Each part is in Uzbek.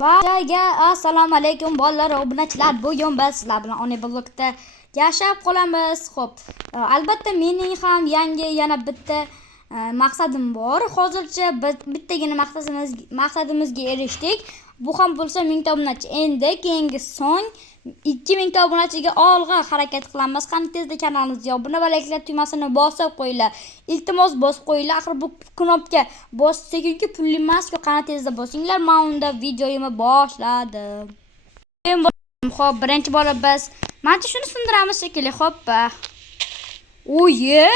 Barchaga assalomu alaykum bolalar, obunachilar. Bugun biz sizlar bilan ona blokda yashab qolamiz. Xo'p, albatta mening ham yangi yana bitta maqsadim bor. Hozircha bittagina maqsadimizga erishdik. Bu ham bo'lsa 1000 ta obunachi. Endi keyingi so'ng 2000 ta obunachiga olg'a harakat qilamiz. Qani tezda kanalimizga obuna va like tugmasini bosib qo'yinglar. Iltimos bosib qo'yinglar. Axir bu knopka bossangiz pulli emas-ku, qani tezda bosinglar. Men unda videoyimni boshladim. Xo'p, birinchi bo'lib biz mencha shuni sindiramiz shekilli. Hoppa. Oye.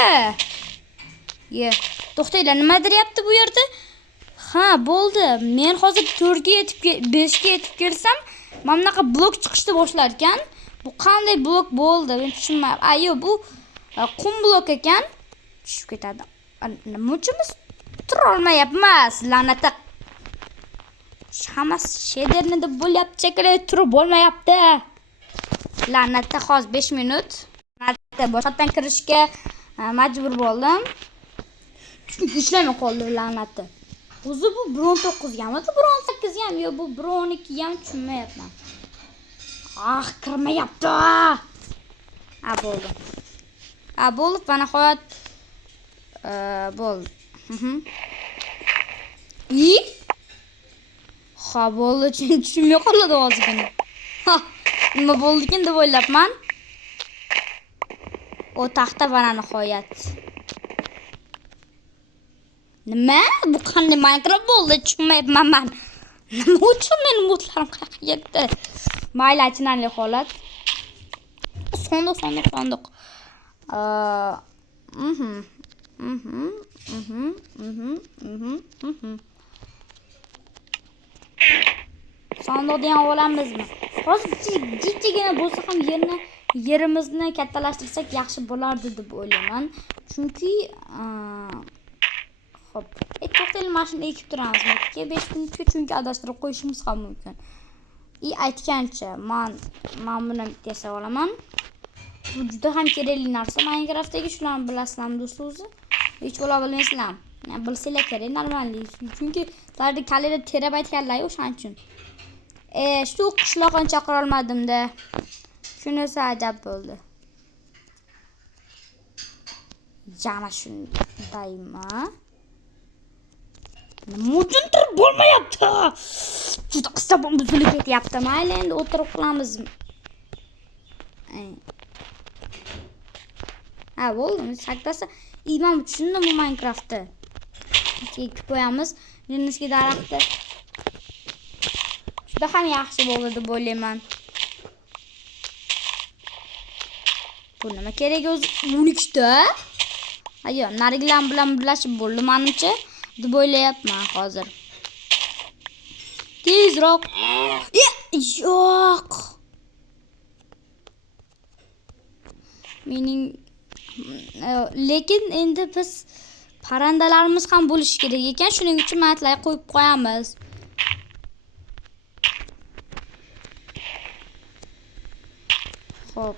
To'xtanglar, nima deyapti bu yerda? Ha, bo'ldi. Men hozir 4 ga yetib 5 ga yetib kelsam, mana bunaqa blok chiqishni boshlar ekan. Bu qanday blok bo'ldi? Men tushunmayapman. Ayo, bu qum blok ekan. Tushib ketadi. Nima uchun biz tura olmayapmiz? La'nata. Hammasi shederni deb bo'lyapti, shekilli turib bo'lmayapti. La'nata, hozir 5 minut. La'nata boshqatdan kirishga majbur bo'ldim. Chunki ishlamay qoldi la'nati. O'zi bu 19 gami, 18 gami, yo bu 12 gami tushunmayapman. Kirmayapti. Bo'ldi. Bo'ldi, va nihoyat bo'ldi. Bo'ldi, tushunmay qoladi ozgina. Nima bo'ldi-kin deb o'ylabman. O taxta va nihoyat. Nima? Bu qanday Minecraft bo'ldi? Tushunmayapman men. Nima uchun mening modlarim qayerga ketdi? Mayli, achinarli holat. Sondiq. Sondiq degan olamizmi? Hozir jichigina bo'lsa ham yerimizni kattalashtirsak yaxshi bo'lardi deb o'ylayman. Chunki xo'p, to'xtaylik, mashina ekib turamiz. 5 minutga chunki adashtirib qo'yishimiz ham mumkin. Aytgancha, men buni yasab olaman. Bu juda ham kerakli narsa. Minecraftdagi shularni bilasizlarmi do'stlar o'zi? Hech bo'la bilmaysizlar. Bilsanglar kerak normalni. Chunki ularda kalida terabayt kallar o'shaning uchun. Shu qishloqni chaqira olmadim-da. Shunisi ajab bo'ldi. Yana shundaymi? Nima uchun turib bo'lmayapti? Juda qisabim buzilib ketyapti. Mayli, endi o'tirib qolamiz. Bo'ldi. Sakrasa, men tushundim bu Minecraftni. Ekib qo'yamiz. Jinniski daraxtni. Juda ham yaxshi bo'ldi deb o'ylayman. Bu nima kerak o'zi? 12 ta? Ayo, narigilar bilan birlashib bo'ldi menimcha deb o'ylayapman hozir. Tezroq. Yo'q. Lekin endi biz parandalarimiz ham bo'lishi kerak ekan, shuning uchun matlar qo'yib qo'yamiz. Xo'p.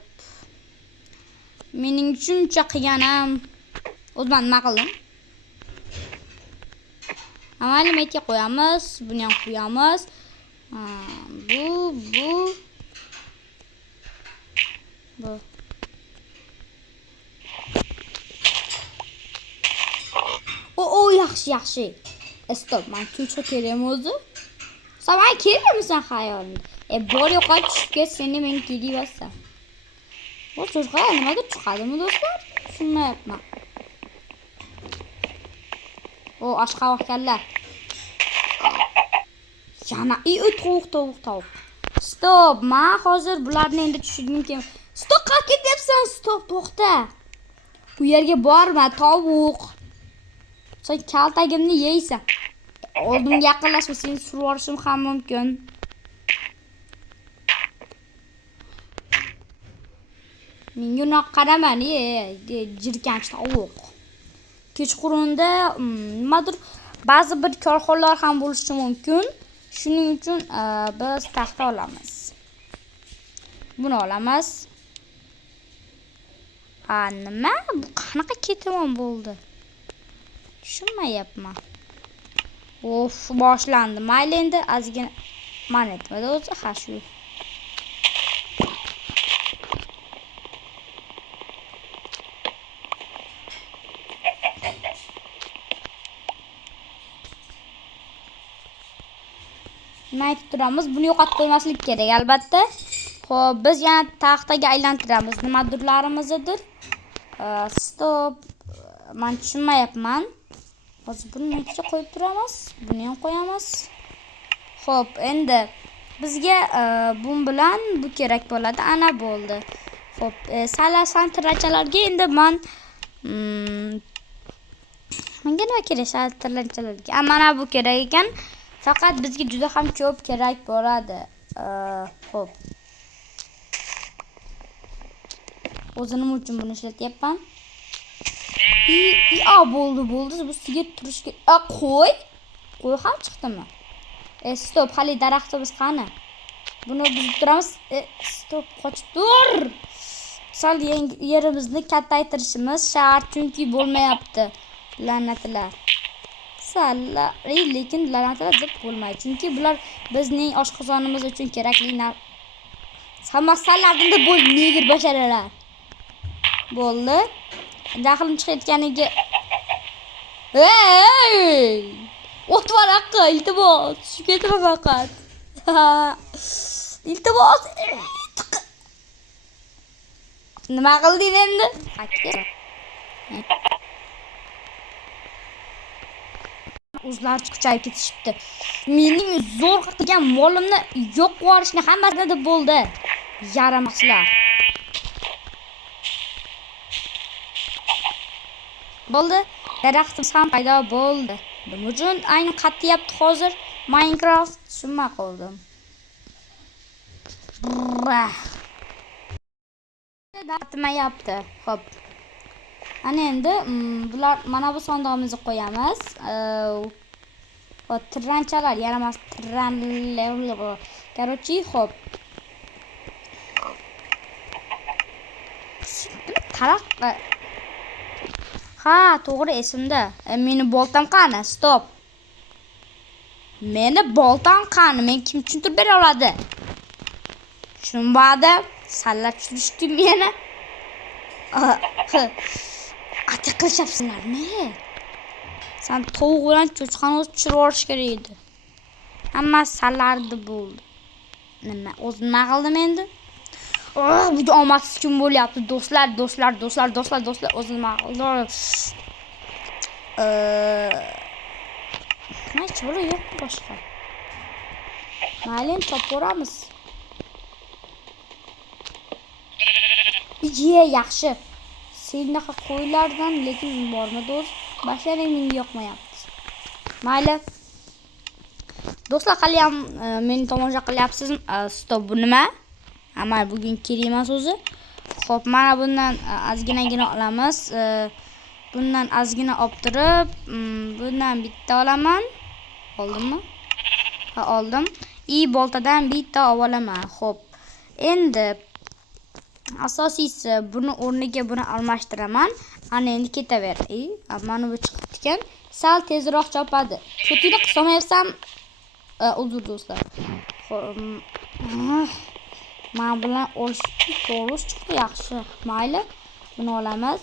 Mening shuncha qilganim o'zim nima qildim? Avval metga qo'yamiz, buni ham qo'yamiz. Bu. Yaxshi. Stop, men cho'chqa kerakmi o'zi? Sen kerakmisan xayolimda? Bor yo'qqa tushib ket, seni men kelyapsan. Bu cho'chqa nimaga chiqadimi do'stlar? Tushunmayapman. Oshqovoqlar. Yana tovuq. Stop, men hozir bularni endi tushundim keyin. Stop, qayerga ketyapsan? Stop, to'xta. Bu yerga borma, tovuq. Sen kaltagimni yeysan. Oldimga yaqinlashma, seni surib yuborishim ham mumkin. Menga unaqa qaraman, jirkanch tovuq. Kechqurunda nimadir ba'zi bir korxonalar ham bo'lishi mumkin. Shuning uchun biz taxta olamiz. Buni olamiz. Nima? Bu qanaqa ketaman bo'ldi? Tushunmayapman. Boshlandi. Mayli, endi ozgina man etmadi o'zi. Ha shu. Nima aytib turamiz? Buni yo'qotib qo'ymaslik kerak albatta. Xo'p, biz yana taxtaga aylantiramiz. Nimadirlarimizni. Stop. Men tushunmayapman. Hozir buni necha qo'yib turamiz? Buni ham qo'yamiz. Xo'p, endi bizga bu bilan bu kerak bo'ladi. Ana bo'ldi. Xo'p, santrachalarga endi menga nima kerak santrachalarga? Mana bu kerak ekan. Faqat bizga juda ham ko'p kerak bo'ladi. Xo'p. O'zi nima uchun buni ishlatyapman? Bo'ldi. Bu sizga turishga. Qo'y ham chiqdimi? Stop, hali daraxtimiz qani? Buni buzib turamiz. Stop, qochib tur. Sal yerimizni kattaytirishimiz shart, chunki bo'lmayapti. La'natlar. Lekin la'natlar deb bo'lmaydi. Chunki bular bizning oshqozonimiz uchun kerakli samarsalardan bo'l negir basharalar. Bo'ldi. Jahlim chiqayotganiga. O't varaqqa, iltimos. Shu ketma faqat. Iltimos. Nima qilding endi? O'zlari kuchayib ketishibdi. Mening zo'r qilgan molimni yo'q qilishni hammasini bo'ldi. Yaramaslar. Bo'ldi. Daraxtimiz ham paydo bo'ldi. Nima uchun ayni qatyapti hozir Minecraft? Tushunmay qoldim. Dartmayapti. Xo'p. Ana endi bular mana bu sondig'imizni qo'yamiz. Tranchalar yaramas tranlar. Короче, xo'p. Taraq. Ha, to'g'ri esimda. Meni boltam qani? Stop. Meni boltam qani? Men kim tushuntirib bera oladi? Tushunmadi. Salla tushishdim meni. Ati qilishyapsizlarmi? Sen tovuq bilan cho'chqani tushirib yuborish kerak edi. Hammasi sallardi bo'ldi. Nima? O'zim nima qildim endi? Bu omadsiz kun bo'lyapti. Do'stlar. O'zim nima qildim? Nima cho'ri yo'q boshqa. Mayli, to'poramiz. Yaxshi. Senaqa qo'ylardan lekin borma do'st. Basharing menga yoqmayapti. Mayli. Do'stlar, hali ham meni tomosha qilyapsizmi? Stop, bu nima? Ama bugün kerak emas o'zi. Xo'p, mana bundan ozginagina olamiz. Bundan ozgina olib turib, bundan bitta olaman. Oldimmi? Ha, oldim. Boltadan bitta olaman. Xo'p. Endi asosiysi buni o'rniga buni almashtiraman. Ana endi ketaver. Mana bu chiqib ekan. Sal tezroq chopadi. Cho'tini qilmayapsam, uzr do'stlar. Men bilan o'rish chiqdi yaxshi. Mayli. Buni olamiz.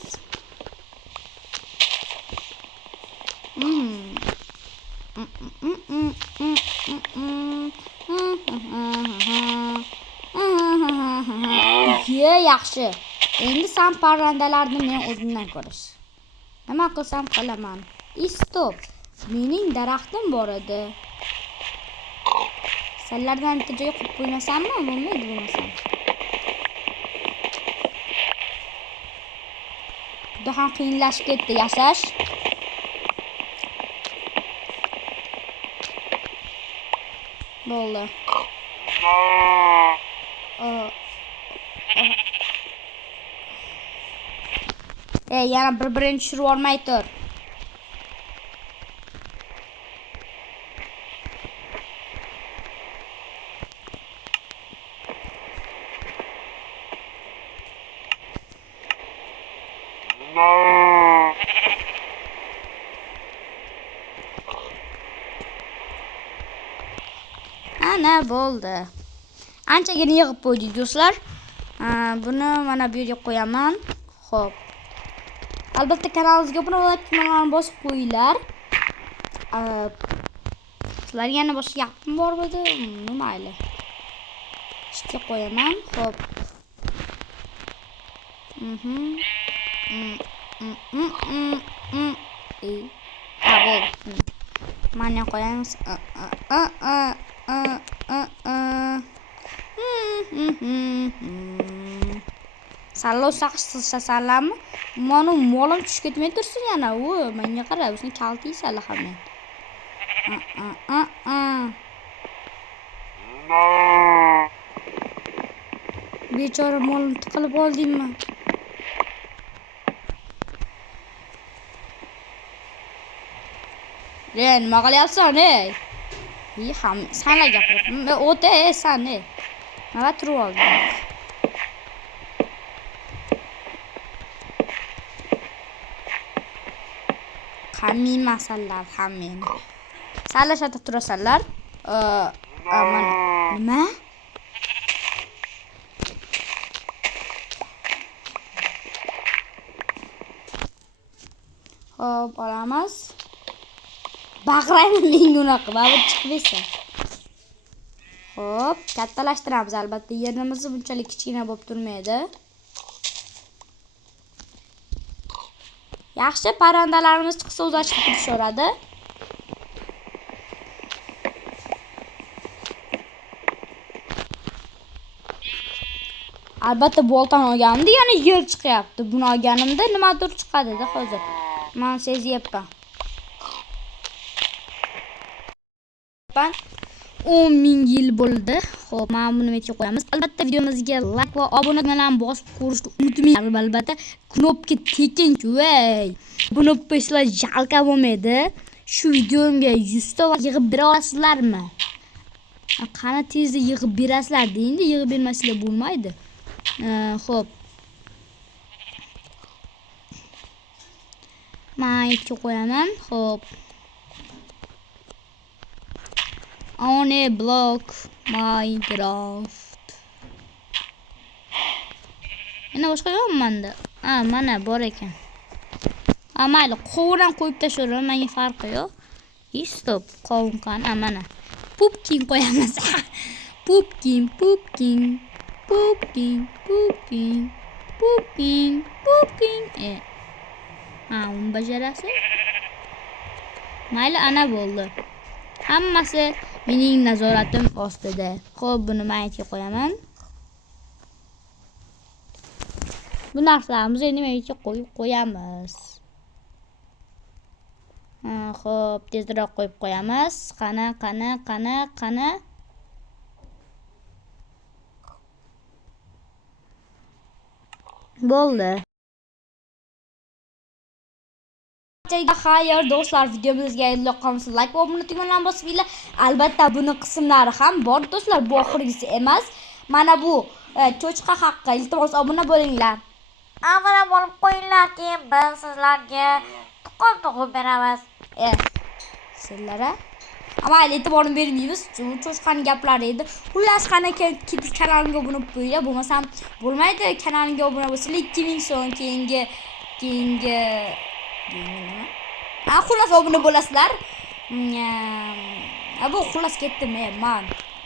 Yaxshi. Endi san parrandalarni men o'zimdan ko'rish. Nima qilsam qilaman. Stop. Mening daraxtim bor edi. Sallardan bitta joyga qo'yib qo'ymasammi? Bo'lmaydi bo'lmasam. Juda ham qiyinlashib ketdi yashash. Bo'ldi. Yana bir-birini tushirib olmay tur. Mana bo'ldi. Anchagina yig'ib qo'ydik do'stlar. Buni mana bu yerga qo'yaman. Xo'p. Albatta kanalimizga obuna bo'lib bosib qo'yinglar. Sizlar yana boshqa gapim bor edi? Mayli. Ishga qo'yaman. Xo'p. Mana qo'yamiz. Sallo salammi? Mana molim tushib ketmay tursin yana. Menga qara, o'zini kaltiysan hamma. Bechora molim tiqilib oldingmi? Nima qilyapsan, ey? Ham senlar gapirib. O'ta, sen, ey. Nima turib olding? Qanday masalalar hammani. Senlar shatib turasanlar. Nima? Hop, olamiz. Bag'raymi menga unaqa, baribir chiqib esa. Hop, kattalashtiramiz albatta. Yerimiz bunchalik kichkina bo'lib turmaydi. Yaxshi, parrandalarimiz chiqsa o'zi chiqib turishaveradi. Albatta boltani olganimda yana yer chiqyapti. Buni olganimda nimadir chiqadi-da hozir. Men sezyapman. 10,000 yil bo'ldi. Xo'p, mana buni metga qo'yamiz. Albatta videomizga like va obuna bilan bosib ko'rishni unutmang. Albatta knopka tekin-ku, ey. Buni o'psizlar jalqa bo'lmaydi. Shu videomga 100 ta yig'ib bera olasizlarmi? Qani tezda yig'ib berasizlar deydi, yig'ib bermasizlar bo'lmaydi. Xo'p. Mayga qo'yaman. Xo'p. On a block Minecraft. Yana boshqa yo'qmi menda? Mana bor ekan. Mayli, qovundan qo'yib tashlayman, menga farqi yo'q. Stop, qovun qani? Mana. Pumpkin qo'yamiz. Pumpkin. Uni bajarasiz? Mayli, ana bo'ldi. Hammasi mening nazoratim ostida. Xo'p, buni mayga qo'yaman. Bu narsalarimizni endi mayga qo'yib qo'yamiz. Xo'p, tezroq qo'yib qo'yamiz. Qani. Bo'ldi. Xayr do'stlar, videomizga yoqqansiz like va obuna tugmasini bosib qo'yinglar. Albatta buni qismlari ham bor do'stlar, bu oxirgisi emas. Mana bu cho'chqa haqqa iltimos obuna bo'linglar. Obuna bo'lib qo'yinglar, keyin biz sizlarga tuqib beramiz. Sizlarga mayli e'tiborni bermaymiz. Cho'chqaning gaplari edi. Xullas qani kanalimga obuna qo'yinglar, bo'lmasam bo'lmaydi. Kanalimga obuna bo'lsanglar 2000 so'm keyingi xullas obuna bo'lasizlar. Bu xullas ketdim men.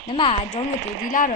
Nima jonga tegdinglar?